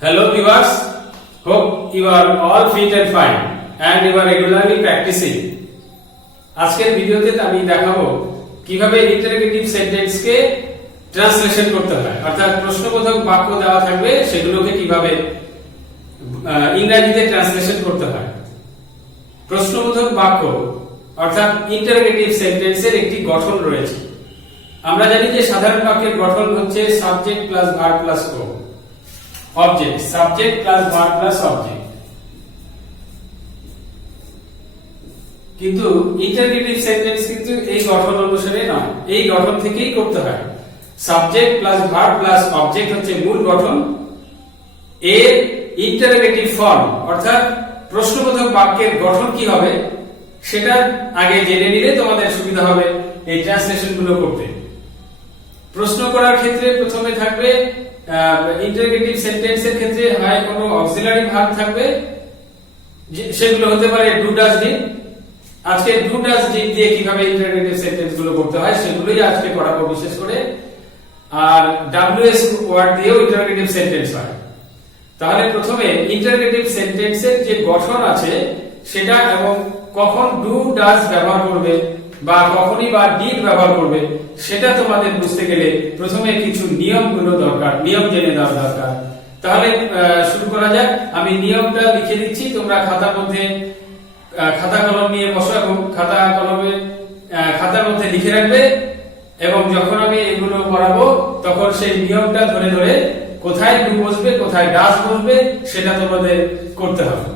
Hello viewers, hope you are all fit and fine and you are regularly practicing. আজকের ভিডিওতে আমি দেখাবো কিভাবে ইন্টারোগেটিভ সেন্টেন্স কে translation করতে হয়, অর্থাৎ প্রশ্নবোধক বাক্য দেওয়া থাকবে সেগুলোকে কিভাবে ইংরেজিতে ট্রান্সলেশন করতে হয়। প্রশ্নবোধক বাক্য অর্থাৎ ইন্টারোগেটিভ সেন্টেন্সের একটি গঠন রয়েছে। আমরা জানি যে সাধারণ বাক্যের গঠন হচ্ছে subject plus verb plus object, subject plus verb plus object. কিন্তু ইন্টারোগেটিভ সেন্টেন্স কিন্তু এই গঠন অনুসারে নয়, এই গঠন থেকেই করতে হয়। Subject plus verb plus object হচ্ছে মূল গঠন। এর ইন্টারোগেটিভ ফর্ম অর্থাৎ প্রশ্নবোধক বাক্যের গঠন কি হবে সেটা আগে জেনে নিলে তোমাদের সুবিধা হবে এই ট্রান্সলেশন গুলো করতে। প্রশ্ন করার ক্ষেত্রে প্রথমে থাকবে ইন্টারোগেটিভ সেন্টেন্সের ক্ষেত্রে হয় কোনো অক্সিলারি ভার্ব থাকবে, সেগুলো হতে পারে ডু ডাজ ডিড। আজকে ডু ডাজ ডিড দিয়ে কিভাবে ইন্টারোগেটিভ সেন্টেন্স গুলো করতে হয় সেগুলোই আজকে করাবো বিশেষ করে। আর ডব্লিউএস ওয়ার্ড দিয়েও ইন্টারোগেটিভ সেন্টেন্স হয়। তাহলে প্রথমে ইন্টারোগেটিভ সেন্টেন্সের যে গঠন আছে সেটা এবং কখন ডু ডাজ ব্যবহার করবে বা কখনই বা ডিড ব্যবহার করবে সেটা তোমাদের বুঝতে গেলে প্রথমে কিছু নিয়মগুলো দরকার, নিয়ম জেনে দেওয়া দরকার। তাহলে শুরু করা যাক। আমি নিয়মটা লিখে দিচ্ছি, তোমরা খাতা কলম নিয়ে বসো এবং খাতার মধ্যে লিখে রাখবে এবং যখন আমি এগুলো করাবো তখন সেই নিয়মটা ধরে ধরে কোথায় ডু বসবে কোথায় ডাজ বসবে সেটা তোমাদের করতে হবে।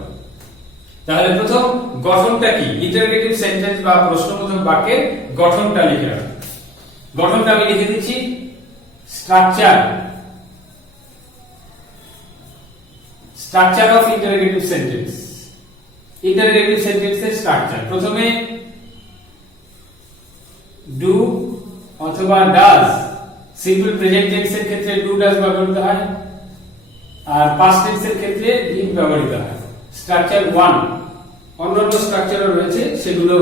তাহলে প্রথম গঠনটা কি, ইন্টারোগেটিভ সেন্টেন্স বা প্রশ্নবোধক বাক্যের গঠনটা লিখে রাখো। গঠনটা আমি লিখে দিচ্ছি, structure of interrogative sentence. Interrogative সেন্টেন্সের স্ট্রাকচার প্রথমে ডু অথবা ডাজ, সিম্পল প্রেজেন্ট টেন্সের ক্ষেত্রে ডু ডাজ ব্যবহৃত হয় আর পাস্ট টেন্সের ক্ষেত্রে ডিড ব্যবহৃত হয়। স্ট্রাকচার 1, অন্যান্য স্ট্রাকচারও রয়েছে, সেগুলো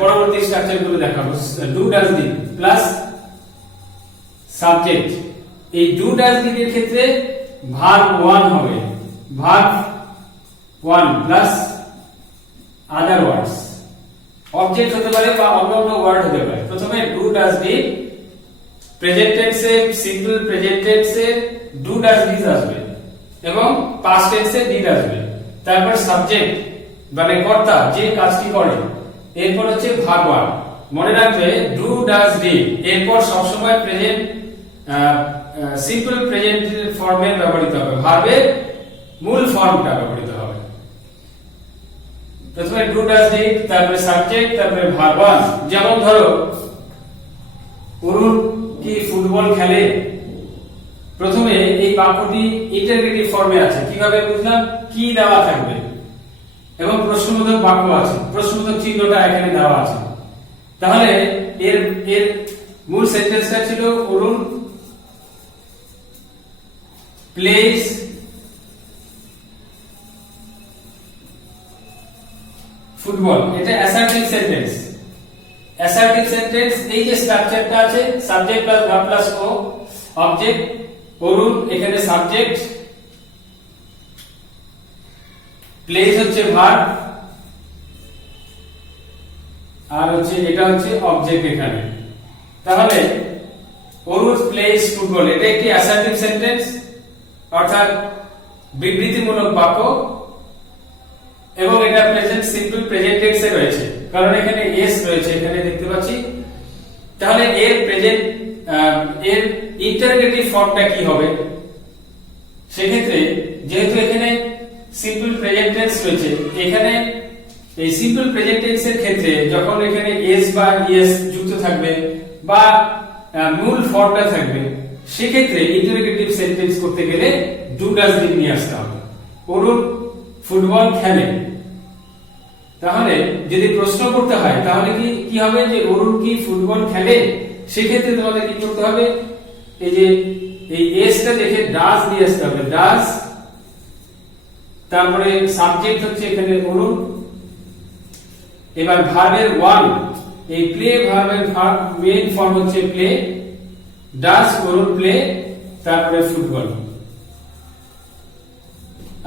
পরবর্তী স্ট্রাকচারগুলো দেখাবো। Do does did plus subject. এই ডু ডাজ ডিড এর ক্ষেত্রে ভার্ব 1 হবে, verb 1 plus other words. Object হতে পারে বা অন্যান্য ওয়ার্ড হতে পারে। প্রথমে ডু ডাজ ডিড, প্রেজেন্ট টেন্সে সিম্পল প্রেজেন্ট টেন্সে ডু ডাজ ডিড আসবে এবং পাস্ট টেন্সে ডিড আসবে। তারপর সাবজেক্ট মানে কর্তা যে কাজটি করে, এরপর হচ্ছে ভার্ব 1। মনে রাখবে ডু ডাজ ডিড এরপর সবসময় প্রেজেন্ট সিম্পল প্রেজেন্ট ফর্মে ব্যবহৃত হবে, ভার্বের মূল ফর্মটা ব্যবহৃত হবে। প্রথমে ডু ডাজ ডিড, তারপরে সাবজেক্ট, তারপরে ভার্ব 1। যেমন ধরো অরুণ কি ফুটবল খেলে, প্রথমে এই বাক্যটি ইন্টারোগেটিভ ফর্মে আছে। কিভাবে বুঝলাম, কি দেওয়া থাকবে এবং প্রশ্নবোধক বাক্য আছে, প্রশ্নবোধক চিহ্নটা এখানে দেওয়া আছে। তাহলে এর মূল সেন্টেন্সটা ছিল অরুণ প্লেস ফুটবল। এটা অ্যাসার্টিভ সেন্টেন্স। অ্যাসার্টিভ সেন্টেন্স এই যে স্ট্রাকচারটা আছে, subject plus verb plus object, Arun এখানে সাবজেক্ট, প্লেস হচ্ছে ভার্ব আর হচ্ছে এটা হচ্ছে অবজেক্ট এখানে। তাহলে অরুণ প্লেস ফুটবল এটা একটি অ্যাসার্টিভ সেন্টেন্স অর্থাৎ বিবৃতিমূলক বাক্য এবং এটা প্রেজেন্ট সিম্পল প্রেজেন্ট টেন্সে রয়েছে, কারণ এখানে এস রয়েছে এখানে দেখতে পাচ্ছি। তাহলে এর প্রেজেন্ট এর ইন্টারোগেটিভ ফর্মটা কি হবে, সেক্ষেত্রে যেহেতু এখানে সিম্পল প্রেজেন্ট টেন্স রয়েছে, এখানে এই সিম্পল প্রেজেন্ট টেন্সের ক্ষেত্রে যখন এখানে এস বা ইএস যুক্ত থাকবে বা মূল ফর্মটা থাকবে, সেক্ষেত্রে ইন্টারোগেটিভ সেন্টেন্স করতে গেলে ডু ডাজ ডিড নিয়ে আসতে হবে। অরুণ ফুটবল খেলে। তাহলে যদি প্রশ্ন করতে হয় তাহলে কি হবে যে অরুণ কি ফুটবল খেলে, সেক্ষেত্রে তোমাদের কি করতে হবে, এই যে এই এসটা দেখে ডাজ দিয়ে আসতে হবে, ডাজ। তারপরে সাবজেক্ট হচ্ছে এখানে অরুণ। এবার ভার্বের 1, এই প্লে ভার্বের মেইন ফর্ম হচ্ছে প্লে, ডাজ অরুণ প্লে তারপরে ফুটবল।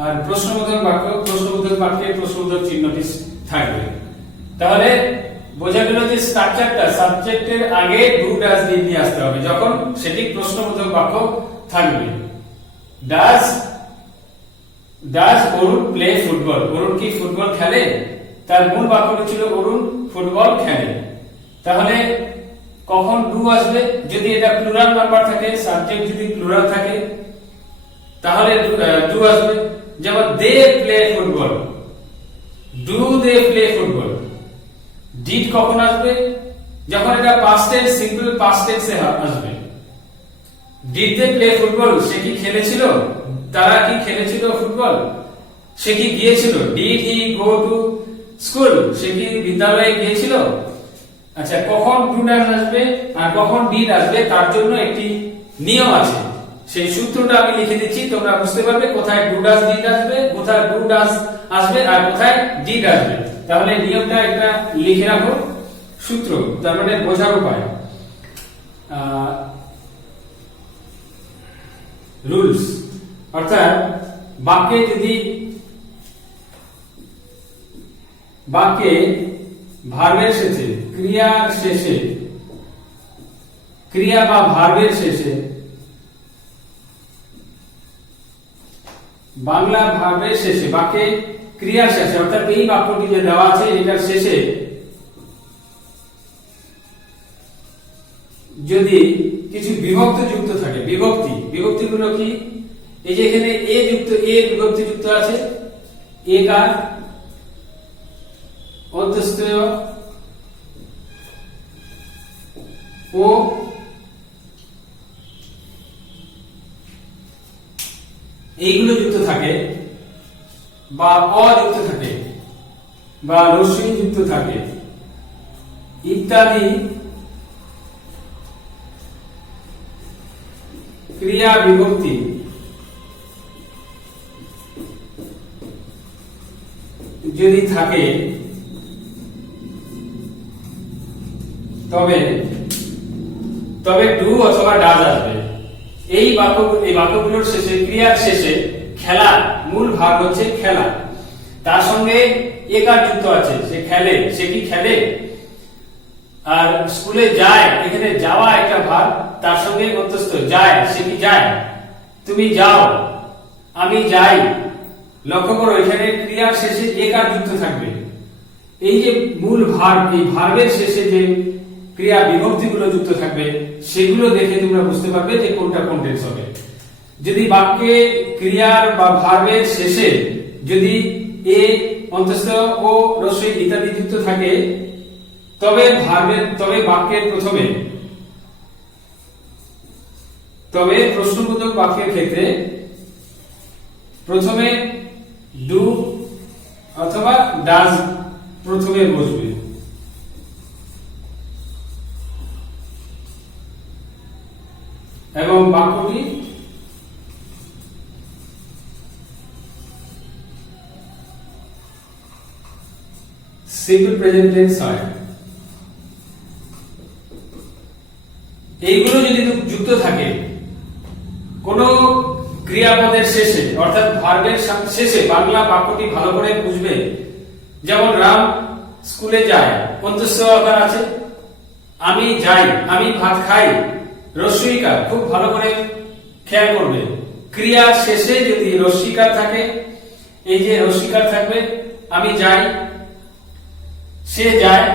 আর প্রশ্নবোধক বাক্য, প্রশ্নবোধক বাক্যে প্রশ্নবোধক চিহ্নটি থাকবে। তাহলে বোঝা গেল যে স্ট্রাকচারটা সাবজেক্টের আগে ডু ডাজ ডিড নিয়ে আসতে হবে যখন সেটি প্রশ্নবোধক বাক্য থাকবে। Does Arun play football? Arun কি ফুটবল খেলে? তার মূল বাক্যটি ছিল অরুণ ফুটবল খেলে। তাহলে কখন ডু আসবে? যদি এটা প্লুরাল নাম্বার থাকে, সাবজেক্ট যদি প্লুরাল থাকে তাহলে ডু আসবে। যেমন they play football, do they play football. Did কখন আসবে? যখন এটা পাস্ট টেন্স, সিম্পল পাস্ট টেন্সে আসবে। Did they play football? সে কি খেলেছিল? তারা কি খেলেছিল ফুটবল? সে কি গিয়েছিল? Did he go to school? সে কি বিদ্যালয়ে গিয়েছিল? আচ্ছা, কখন ডু ডাজ আসবে আর কখন ডিড আসবে তার জন্য একটি নিয়ম আছে। সেই সূত্রটা আমি লিখে দিচ্ছি, তোমরা বুঝতে পারবে কোথায় ডু ডাজ ডিড আসবে, কোথায় ডু ডাজ আসবে আর কোথায় ডিড আসবে। তাহলে নিয়মটা একটা লিখে রাখো, সূত্র, তার মানে বোঝার উপায়, রুলস। অর্থাৎ বাক্যে যদি বাক্যে ভার্বের শেষে, ক্রিয়ার শেষে, ক্রিয়া বা ভার্বের শেষে, বাংলা ভার্বের শেষে, বাক্যে ক্রিয়ার শেষে, অর্থাৎ এই বাক্যটি যে দেওয়া আছে এটার শেষে যদি কিছু বিভক্তি যুক্ত থাকে, বিভক্তিগুলো কি? এই যে এখানে এ যুক্ত, এ বিভক্তি যুক্ত আছে, এ কার? অন্তস্থ ও, এইগুলো যুক্ত থাকে বা অযুক্ত থাকে বা রশ্মি যুক্ত থাকে ইত্যাদি ক্রিয়া বিভক্তি যদি থাকে তবে ডু অথবা ডাজ আসবে। এই বাক্যগুলোর শেষে, ক্রিয়ার শেষে খেলা, মূল ভাগ হচ্ছে খেলা, তার সঙ্গে একার যুক্ত আছে, সে খেলে, সে কি খেলে? আর স্কুলে যায়, এখানে যাওয়া একটা ভাগ, তার সঙ্গে অন্তস্থ যায়, সে কি যায়? তুমি যাও, আমি যাই। লক্ষ্য করো এখানে ক্রিয়ার শেষে একার যুক্ত থাকবে। এই যে মূল ভার্ব, এই ভার্বের শেষে যে ক্রিয়া বিভক্তিগুলো যুক্ত থাকবে সেগুলো দেখে তোমরা বুঝতে পারবে যে কোনটা কোন টেন্স হবে। যদি বাক্যে ক্রিয়ার বা ভার্বের শেষে যদি এ, অন্তস্থ ও, রস্বই ইত্যাদি যুক্ত থাকে তবে বাক্যের প্রথমে, তবে প্রশ্নবোধক বাক্যের ক্ষেত্রে প্রথমে ডু অথবা ডাজ প্রথমে বসবে। এবং বাক্যটি সিম্পল প্রেজেন্ট টেন্স হয়। এইগুলো যদি যুক্ত থাকে কোন ক্রিয়াপদের শেষে, অর্থাৎ ভার্বের শেষে, বাংলা বাক্যটি ভালো করে বুঝবে। যেমন রাম স্কুলে যায়, অন্তস্থ আকার আছে, আমি যাই, আমি ভাত খাই, রস্বইকার, খুব ভালো করে খেয়াল করবে। ক্রিয়ার শেষে যদি রস্বইকার থাকে, এই যে রস্বইকার থাকবে, আমি যাই, সে যায়,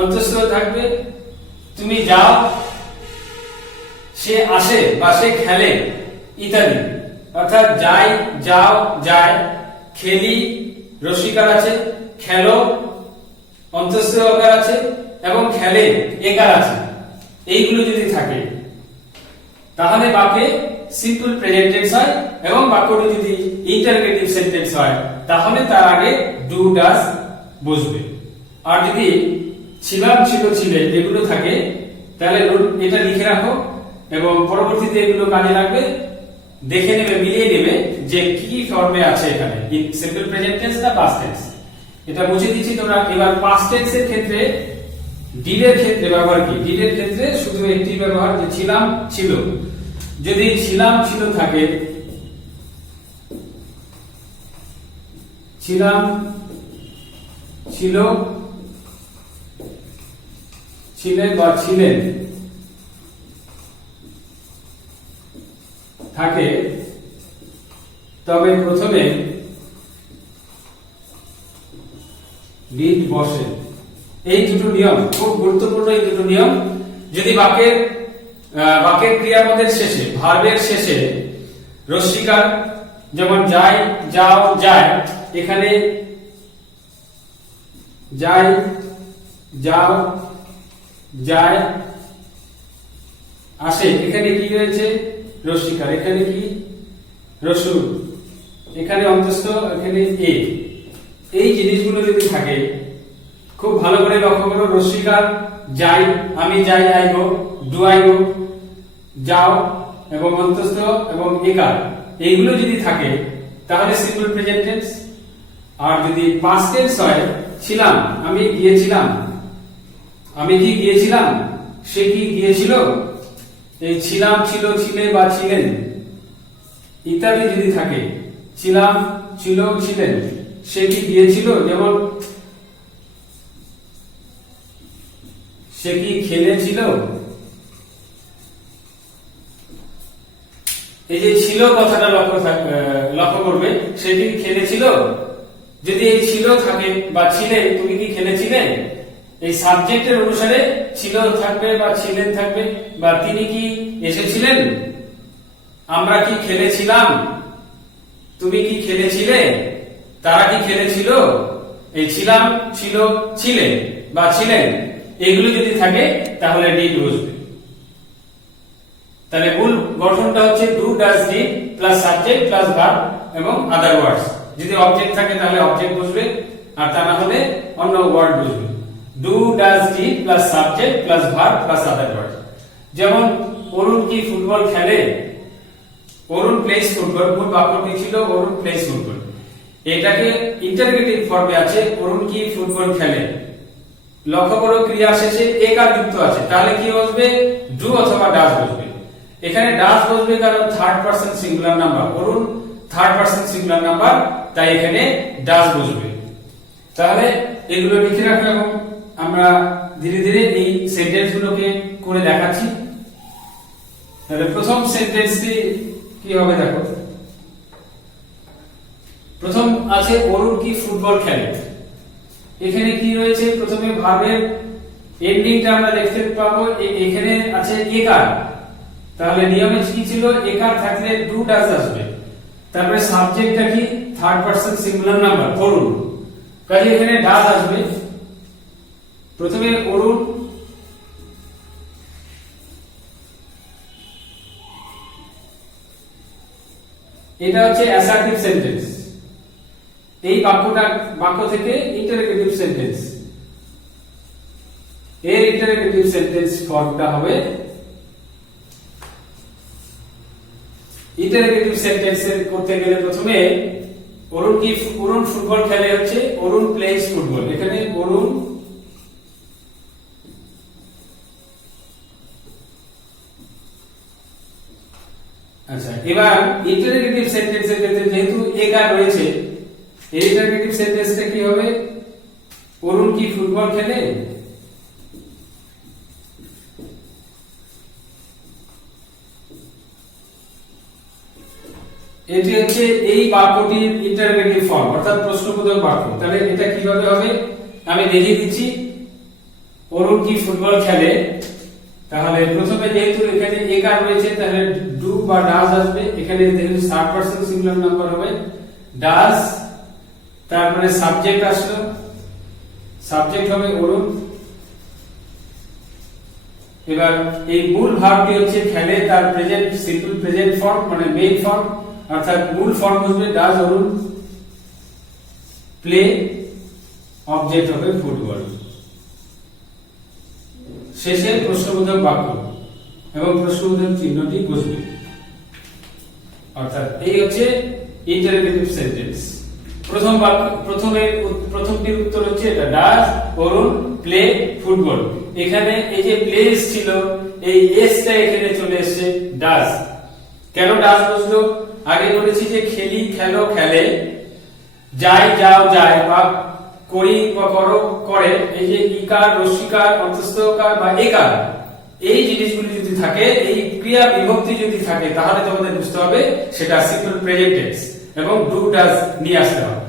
অন্তস্থ থাকবে, তুমি যাও, সে আসে বা সে খেলে ইত্যাদি। অর্থাৎ যাই, যাও, যায়, খেলি, রস্বইকার আছে, খেলো, অন্তস্থ আকার আছে এবং খেলে একার আছে, এইগুলো যদি থাকে তাহলে বাক্যে সিম্পল প্রেজেন্ট টেন্স হয়। এবং বাক্যটি যদি ইন্টারোগেটিভ সেন্টেন্স হয় তাহলে তার আগে ডু ডাজ বসবে। আর যদি ছিলাম, ছিল, ছিলে এগুলো থাকে তাহলে এটা লিখে রাখো এবং পরবর্তীতে এগুলো কাজে লাগবে, দেখে নেবে, মিলিয়ে নেবে যে কি ফর্মে আছে এখানে, সিম্পল প্রেজেন্ট টেন্স না পাস্ট টেন্স। এটা মুছে দিচ্ছি তোমরা। এবার পাস্ট টেন্সের ক্ষেত্রে ডিডের ক্ষেত্রে ব্যবহার কি? ডিডের ক্ষেত্রে শুধু একটি ব্যবহার, যে ছিলাম, ছিল। যদি ছিলাম ছিল থাকে, ছিলাম ছিল ছিলে বা ছিলেন থাকে, তবে প্রথমে ডিড বসে। এই দুটো নিয়ম খুব গুরুত্বপূর্ণ। এই দুটো নিয়ম যদি বাক্যের ক্রিয়াপদের শেষে, ভার্বের শেষে রস্যিকার, যেমন যাই, যাও, যায়, এখানে যাই, যাও, যায় আসে, এখানে কি রয়েছে? রস্যিকার। এখানে কি? রসুন। এখানে অন্তস্থ, এখানে এ। এই জিনিসগুলো যদি থাকে, খুব ভালো করে লক্ষ্য করো। রস্যিকার যাই, আমি যাই, I go, do I go, যাও এবং অন্তস্থ এবং একার, এইগুলো যদি থাকে তাহলে সিম্পল প্রেজেন্ট টেন্স। আর যদি পাস্ট টেন্স হয়, ছিলাম, আমি গিয়েছিলাম, আমি কি গিয়েছিলাম, সে কি গিয়েছিল, এই ছিলাম, ছিল, ছিলে বা ছিলেন ইত্যাদি যদি থাকে, ছিলাম, ছিল, ছিলেন, সে কি গিয়েছিল, যেমন সে কি খেলেছিল। এই যে ছিল কথাটা লক্ষ্য করবে, সে কি খেলেছিল। যদি এই ছিল থাকে বা ছিলে, তুমি কি খেলেছিলে, এই সাবজেক্টের অনুসারে ছিল থাকবে বা ছিলেন থাকবে, বা তিনি কি এসেছিলেন, আমরা কি খেলেছিলাম, তুমি কি খেলেছিলে, তারা কি খেলেছিল। এই ছিলাম, ছিল, ছিলে বা ছিলেন, এগুলো যদি থাকে তাহলে ডিড বসবে। তাহলে মূল গঠনটা হচ্ছে do, does, did plus subject plus verb এবং আদার ওয়ার্ডস। যদি অবজেক্ট থাকে তাহলে অবজেক্ট বসবে, আর তা না হলে অন্য ওয়ার্ড বসবে। Do, does, did plus subject plus verb plus other words. যেমন অরুণ কি ফুটবল খেলে, অরুণ প্লেস ফুটবল। মূল বাক্যটি ছিল অরুণ প্লেস ফুটবল। এটাকে ইন্টারোগেটিভ ফর্মে আছে, অরুণ কি ফুটবল খেলে। লক্ষ্য করো ক্রিয়া শেষে একার যুক্ত আছে, তাহলে কি বসবে? ডু অথবা ডাজ বসবে। এখানে ডাজ বসবে কারণ থার্ড পারসন সিঙ্গুলার নাম্বার, অরুণ থার্ড পারসন সিঙ্গুলার নাম্বার, তাই এখানে ডাজ বসবে। তাহলে এগুলো লিখে রাখো এবং আমরা ধীরে ধীরে এই সেন্টেন্স গুলোকে করে দেখাচ্ছি। তাহলে প্রথম সেন্টেন্সটি কি হবে দেখো। প্রথম আছে অরুণ কি ফুটবল খেলে। এখানে কি রয়েছে? প্রথমে ভার্বের এন্ডিংটা আমরা দেখতে পাবো, এখানে আছে একার। তাহলে নিয়মে কি ছিল? একার থাকলে ডু, ডাজ আসবে। তারপরে সাবজেক্টটা কি? থার্ড পারসন সিঙ্গুলার নাম্বার অরুণ, কাজে এখানে ডাজ আসবে। প্রথমে অরুণ, এটা হচ্ছে অ্যাসার্টিভ সেন্টেন্স। এই বাক্য থেকে ইন্টারোগেটিভ সেন্টেন্স, এর ইন্টারোগেটিভ সেন্টেন্স ফর্মটা হবে, ইন্টারোগেটিভ সেন্টেন্স করতে গেলে প্রথমে অরুণ ফুটবল খেলে হচ্ছে অরুণ প্লেস ফুটবল। এখানে অরুণ আচ্ছা, এবার ইন্টারোগেটিভ সেন্টেন্সের ক্ষেত্রে যেহেতু একার রয়েছে, এই ইন্টারোগেটিভ সেন্টেন্সটা কি হবে? অরুণ কি ফুটবল খেলে। এটি হচ্ছে এই বাক্যটির ইন্টারোগেটিভ ফর্ম, অর্থাৎ প্রশ্নবোধক বাক্য। তাহলে এটা কিভাবে হবে আমি দেখিয়ে দিচ্ছি। অরুণ কি ফুটবল খেলে, তাহলে প্রথমে যেহেতু এখানে একার রয়েছে তাহলে ডু বা ডাজ আসবে। এখানে দেখুন থার্ড পারসন সিঙ্গুলার নাম্বার হবে ডাজ, তারপরে সাবজেক্ট আসলো, সাবজেক্ট হবে অরুণ। এবার এই মূল ভার্বটি হচ্ছে খেলে, তার প্রেজেন্ট সিম্পল প্রেজেন্ট ফর্ম মানে মেইন ফর্ম, অর্থাৎ মূল ফর্ম হবে ডাজ অরুণ, প্লে, অবজেক্ট হবে ফুটবল। শেষে প্রশ্নবোধক বাক্য এবং প্রশ্নবোধক চিহ্নটি বসবে। অর্থাৎ এই হচ্ছে ইন্টারোগেটিভ সেন্টেন্স। প্রথমটির উত্তর হচ্ছে এটা, ডাজ অরুণ প্লে ফুটবল। এখানে এই যে প্লেস ছিল, এই এসটা এখানে চলে এসেছে ডাজ, কেন ডাজ বসলো? আগে বলেছি যে খেলি, খেলো, খেলে, যাই, যাও, যায়, বা করি বা করো, করে, এই যে ইকার, রস্যিকার, অন্তস্থকার বা একার, এই জিনিসগুলি যদি থাকে, এই ক্রিয়া বিভক্তি যদি থাকে, তাহলে তোমাদের বুঝতে হবে সেটা সিম্পল প্রেজেন্ট টেন্স এবং ডু ডাজ নিয়ে আসতে হবে।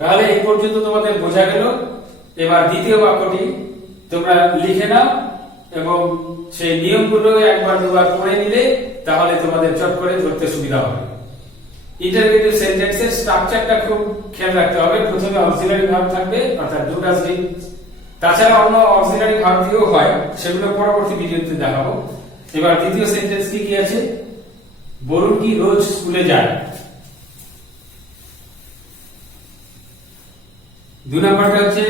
তাহলে এই পর্যন্ত তোমাদের বোঝা গেল। এবার দ্বিতীয় বাক্যটি তোমরা লিখে নাও এবং সেই নিয়মগুলো একবার দুবার পড়ে নিলে তাহলে তোমাদের চট করে ধরতে সুবিধা হবে। ইন্টারোগেটিভ সেন্টেন্সের স্ট্রাকচারটা খুব খেয়াল রাখতে হবে। প্রথমে অক্সিলারি ভার্ব থাকবে, অর্থাৎ ডু ডাজ ডিড। তাছাড়া অন্য অক্সিলারি ভার্ব দিয়েও হয়, সেগুলো পরবর্তী ভিডিওতে দেখাবো। এবার দ্বিতীয় সেন্টেন্স কি আছে? বরুণ কি রোজ স্কুলে যায়? 2 নাম্বারটা হচ্ছে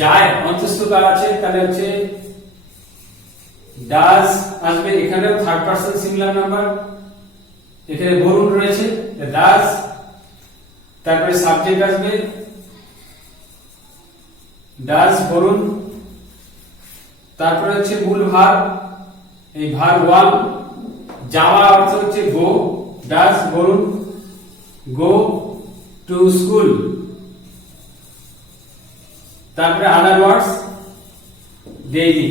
যায়, অন্তস্থকার আছে, তাহলে হচ্ছে ডাজ আসবে। এখানেও থার্ড পারসন সিঙ্গুলার নাম্বার, এখানে বরুণ রয়েছে, ডাজ, তারপরে সাবজেক্ট আসবে ডাজ বরুণ, তারপরে হচ্ছে মূল ভার্ব, এই ভার্ব 1, যাওয়া অর্থ হচ্ছে go, does Varun go to school. তারপরে আদার ওয়ার্ডস ডেইলি,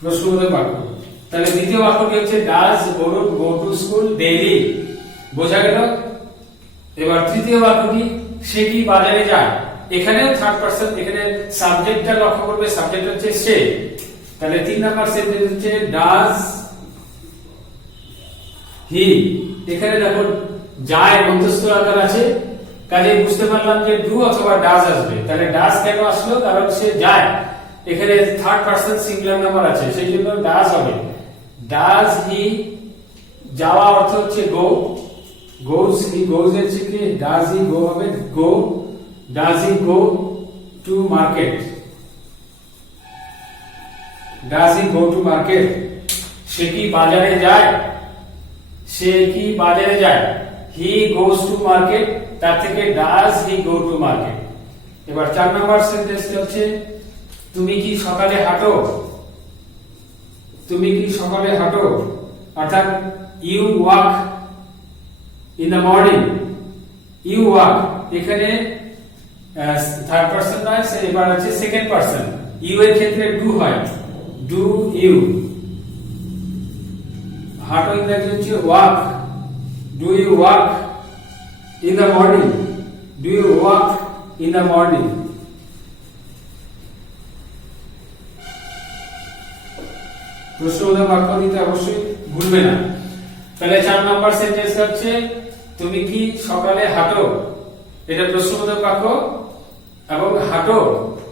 প্রশ্নবোধক বাক্য। তাহলে দ্বিতীয় বাক্যটি হচ্ছে does Varun go to school daily, বোঝা গেল। এবার তৃতীয় বাক্যটি সে কি বাজারে যায়? এখানেও থার্ড পারসন, এখানে সাবজেক্টটা লক্ষ্য করবে, সাবজেক্ট হচ্ছে সে। তাহলে 3 নাম্বার সেন্টেন্স হচ্ছে ডাজ হি। এখানে দেখো যায় মধ্যস্থ আকার আছে, কাজে বুঝতে পারলাম যে ডু অথবা ডাজ আসবে। তাহলে ডাজ কেন আসলো? কারণ সে যায়, এখানে থার্ড পারসন সিঙ্গুলার নাম্বার আছে, সেই জন্য ডাজ হবে। ডাজ হি, যাওয়া অর্থ হচ্ছে গো, গোজ হি, গোজ এর থেকে ডাজ হি গো হবে go, does he go to market, does he go to market. সে কি বাজারে যায়? সে কি বাজারে যায়? হি গোজ টু মার্কেট, তার থেকে does he go to market. এবার 4 নাম্বার সেন্টেন্সটা হচ্ছে তুমি কি সকালে হাঁটো? তুমি কি সকালে হাঁটো, অর্থাৎ you walk in the morning, you walk. এখানে থার্ড পারসন নয়, এবার আছে সেকেন্ড পারসন। ইউ এর ক্ষেত্রে ডু হয়, ডু ইউ। হাঁটো ইংরেজি হচ্ছে walk, do you walk in the morning, do you walk in the morning? প্রশ্নবোধক বাক্য দিতে অবশ্যই ভুলবে না। তাহলে 4 নাম্বার সেন্টেন্স হচ্ছে তুমি কি সকালে হাঁটো, এটা প্রশ্নবোধক বাক্য এবং হাঁটো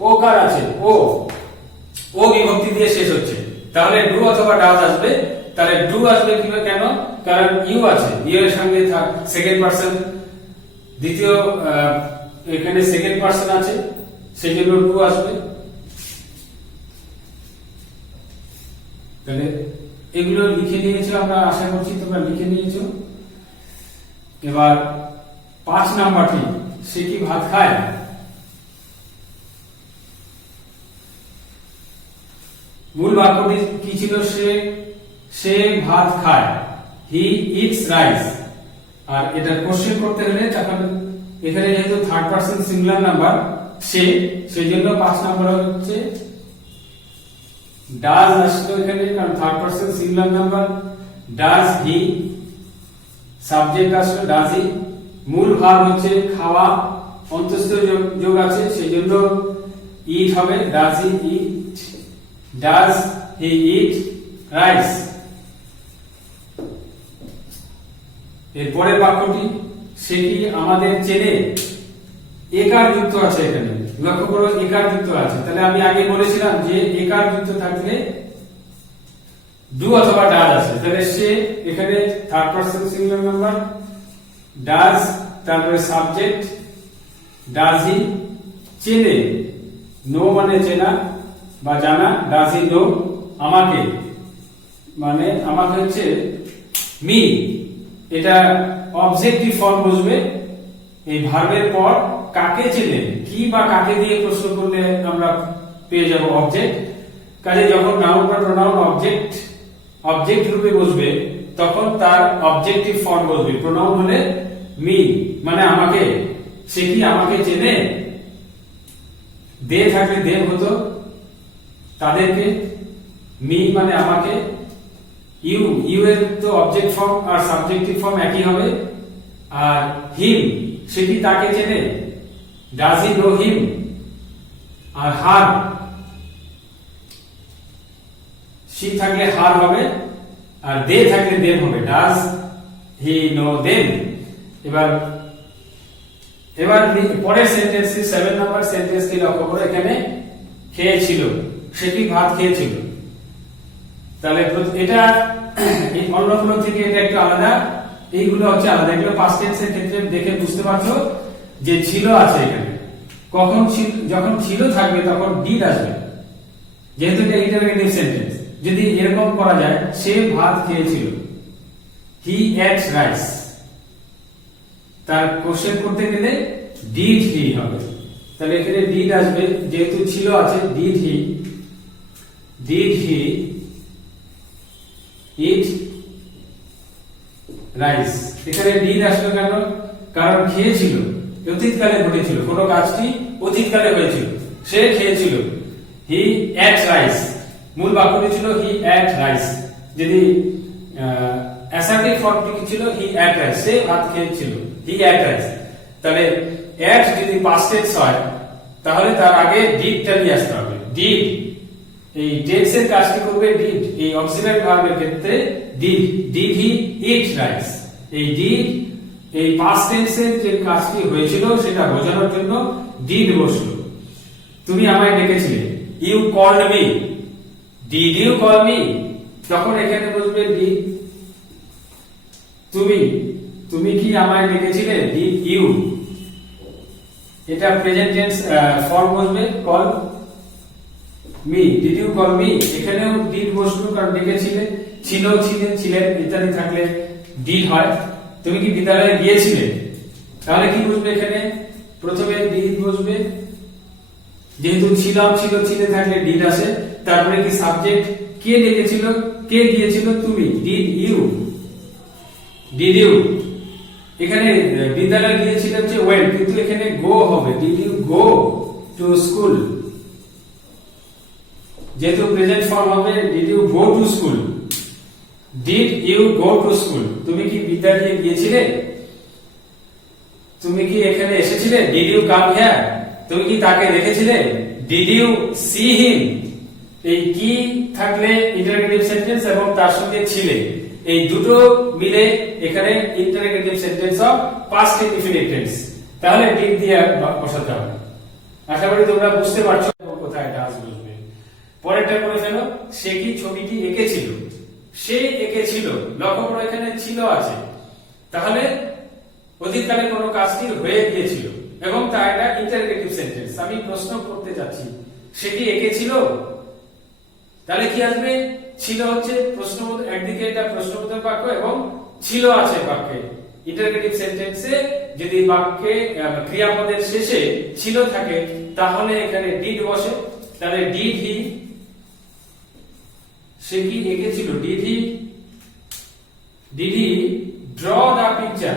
ও কার আছে, ও বিভক্তি দিয়ে শেষ হচ্ছে। তাহলে ডু অথবা ডাজ আসবে। তাহলে ডু আসবে কিভাবে, কেন? কারণ ইউ আছে, ইউ এর সঙ্গে সেকেন্ড পারসন, দ্বিতীয় এখানে সেকেন্ড পারসন আছে, সেই জন্য ডু আসবে। তাহলে এগুলো লিখে নিয়েছো, আমরা আশা করছি তোমরা লিখে নিয়েছো। এবার 5 নাম্বারটি সে কি ভাত খায়? মূল বাক্যটি কি ছিল? সে ভাত খায়, হি ইটস রাইস। আর এটা কোশ্চেন করতে হলে তখন এখানে যেহেতু থার্ড পারসন সিঙ্গুলার নাম্বার সে, সেই জন্য 5 নাম্বার হচ্ছে ডাজ আসলো এখানে, কারণ third person singular number. Does he, subject আসলো ডাজ হি, মূল ভার্ব হচ্ছে খাওয়া, অন্তস্থ যোগ আছে, সেই জন্য ইট হবে, does he it, does he eat rice. এরপরের বাক্যটি সে কি আমাদের চেনে? একার যুক্ত আছে, এখানে লক্ষ্য করো একার যুক্ত আছে। তাহলে আমি আগে বলেছিলাম যে একার যুক্ত থাকলে ডু অথবা ডাজ আছে। তাহলে সে এখানে third person singular number, does, তারপরে সাবজেক্ট ডাজ হি, চেনে, নো মানে চেনা বা জানা, ডাজ হি নো আমাকে, মানে আমাকে হচ্ছে মি, এটা অবজেক্টিভ ফর্ম বসবে। এই ভার্বের পর কাকে চেনে, কি বা কাকে দিয়ে প্রশ্ন করলে আমরা পেয়ে যাব অবজেক্ট। কাজে যখন নাউন বা প্রোনাউন অবজেক্ট রূপে বসবে তখন তার অবজেক্টিভ ফর্ম বসবে। প্রোনাউন হলে মি মানে আমাকে, সে কি আমাকে চেনে? দে থাকলে দেব হতো, তাদেরকে। মি মানে আমাকে। ইউ, ইউ এর তো অবজেক্ট ফর্ম আর সাবজেক্টিভ ফর্ম একই হবে। আর হিম, সে কি তাকে চেনে? Does he know him? আর হার, শি থাকলে হার হবে, আর দে থাকলে দেম হবে। Does he know them? এবার পরের সেন্টেন্স 7 নাম্বার সেন্টেন্সটি লক্ষ্য করো। এখানে খেয়েছিল, সে কি ভাত খেয়েছিল? তাহলে এটা এই অন্যগুলো থেকে এটা একটু আলাদা, এইগুলো হচ্ছে আলাদা। এগুলো পাস্ট টেন্সের ক্ষেত্রে দেখে বুঝতে পারছো যে ছিল আছে এখানে। কখন ছিল? যখন ছিল থাকবে তখন ডিড আসবে, যেহেতু এটা ইন্টারোগেটিভ সেন্টেন্স। যদি এরকম করা যায়, সে ভাত খেয়েছিল, হি এট রাইস, তার কোশ্চেন করতে গেলে ডিড হি হবে। তাহলে এখানে ডিড আসবে, যেহেতু ছিল আছে। Did he eat rice. এখানে ডিড আসলো কেন? কারণ খেয়েছিল অতীতকালে ঘটেছিল, কোন কাজটি অতীতকালে হয়েছিল, সে খেয়েছিল। হি এট রাইস, মূল বাক্যটি ছিল হি এট রাইস। যদি অ্যাসার্টিভ ফর্মটি কি ছিল? হি এট রাইস, সে ভাত খেয়েছিল, হি এট রাইস। তাহলে এট যদি পাস্ট টেন্স হয়, তাহলে তার আগে ডিডটা নিয়ে আসতে হবে। ডিড, এই টেন্সের কাজটি করবে ডিড। এই অক্সিলারি ভার্বের ক্ষেত্রে ডিড হি ইট রাইস। এই ডিড, এই পাস্ট টেন্সের যে কাজটি হয়েছিল সেটা বোঝানোর জন্য ডিড বসলো। তুমি আমায় ডেকেছিলে, you called me, did you call me? তখন এখানে বসবে ডিড। তুমি কি আমায় ডেকেছিলে? Did you. এটা প্রেজেন্ট টেন্স ফর্ম বসবে call me, did you call me? এখানেও ডিড বসলো, কারণ ডেকেছিলে। ছিল, ছিলেন ইত্যাদি থাকলে ডিড হয়। তুমি কি বিদ্যালয়ে গিয়েছিলে? তাহলে কি বসবে এখানে? প্রথমে ডিড বসবে, যেহেতু ছিলে থাকলে ডিড আসে। তারপরে কি সাবজেক্ট, কে ডেকেছিল, কে গিয়েছিল? তুমি, ডিড ইউ। এখানে বিদ্যালয়ে গিয়েছিল হচ্ছে ওয়েন্ট, কিন্তু এখানে গো হবে। Did you go to school? যেহেতু প্রেজেন্ট ফর্ম হবে, did you go to school? Did you go to school? তুমি কি বিদ্যালয়ে গিয়েছিলে? তুমি কি এখানে এসেছিলে? Did you come here? তুমি কি তাকে দেখেছিলে? Did you see him? এই কি থাকলে ইন্টারোগেটিভ সেন্টেন্স এবং তার সঙ্গে ছিলে, এই দুটো মিলে এখানে interrogative sentence of past indefinite tense. তাহলে ডিড দিয়ে বসাতে হবে। আশা করি তোমরা বুঝতে পারছো কোথায় ডাজ বসবে। পরেরটা করে ফেলো। সে কি ছবিটি এঁকেছিল? সে এঁকেছিল, লক্ষ্য করো এখানে ছিল আছে, তাহলে অতীতকালে কোনো কাজটি হয়ে গিয়েছিল এবং তা একটা ইন্টারোগেটিভ সেন্টেন্স। আমি প্রশ্ন করতে যাচ্ছি, সে কি এঁকেছিল? তাহলে কি আসবে? ছিল হচ্ছে প্রশ্নবোধক, একদিকে এটা প্রশ্নবোধক বাক্য এবং ছিল আছে বাক্যে। ইন্টারোগেটিভ সেন্টেন্সে যদি বাক্যে ক্রিয়াপদের শেষে ছিল থাকে, তাহলে এখানে ডিড বসে। তাহলে ডিড হি, সে কি এঁকেছিল? Did he draw the picture?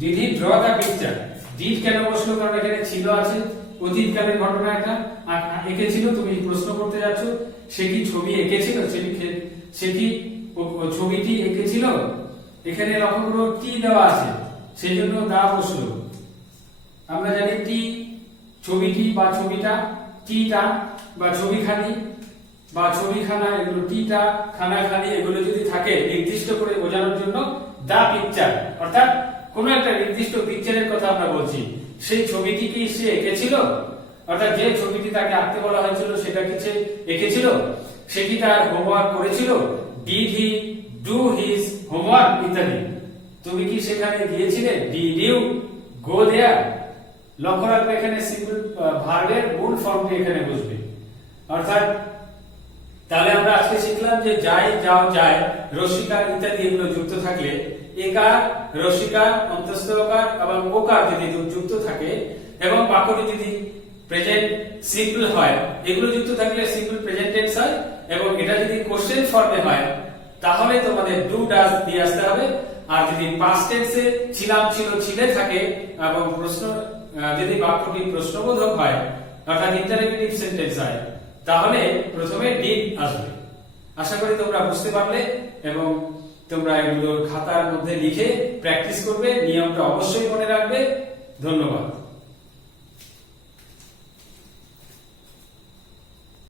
Did he draw the picture? Did কেন বসলো? কারণ এখানে ছিল আছে, অতীতকালের ঘটনা এটা। আর এঁকেছিল, তুমি প্রশ্ন করতে যাচ্ছ, সে কি ছবি এঁকেছিল? সে কি ছবিটি এঁকেছিল? এখানে লক্ষ্য করো টি দেওয়া আছে, সেই জন্য দা বসলো। আমরা জানি টি, ছবিটি বা ছবিটা, টিটা বা ছবিখানি বা ছবিখানা, এগুলো টিটা, খানাখানি, এগুলো যদি থাকে নির্দিষ্ট করে বোঝানোর জন্য দা পিকচার, অর্থাৎ কোন একটা নির্দিষ্ট পিকচারের কথা আমরা বলছি। সেই ছবিটি কি সে এঁকেছিল? অর্থাৎ যে ছবিটি তাকে আঁকতে বলা হয়েছিল সেটা কি সে এঁকেছিল? সে কি তার হোমওয়ার্ক করেছিল? Did he do his homework? ইত্যাদি। তুমি কি সেখানে গিয়েছিলে? ডিড ইউ গো দেয়ার? লক্ষ্য রাখবে এখানে সিম্পল ভার্বের মূল ফর্মটি এখানে বসবে। অর্থাৎ তাহলে আমরা আজকে শিখলাম যে যাই, যাও, যায়, রসিকা ইত্যাদি এগুলো যুক্ত থাকলে, একার, রসিকা, অন্তস্থ ওকার এবং ওকার যদি যুক্ত থাকে এবং বাক্যটি যদি প্রেজেন্ট সিম্পল হয়, এগুলো যুক্ত থাকলে সিম্পল প্রেজেন্ট টেন্স হয়। এবং এটা যদি কোশ্চেন ফর্মে হয় তাহলে তোমাদের ডু ডাজ দিয়ে আসতে হবে। আর যদি পাস্ট টেন্সে ছিলাম ছিল ছিলে থাকে এবং প্রশ্ন যদি বাক্যটি প্রশ্নবোধক হয় অর্থাৎ ইন্টারোগেটিভ সেন্টেন্স হয় তাহলে প্রথমে ডিড আসবে। আশা করি তোমরা বুঝতে পারলে এবং তোমরা এগুলো খাতার মধ্যে লিখে প্র্যাকটিস করবে, নিয়মটা অবশ্যই মনে রাখবে। ধন্যবাদ।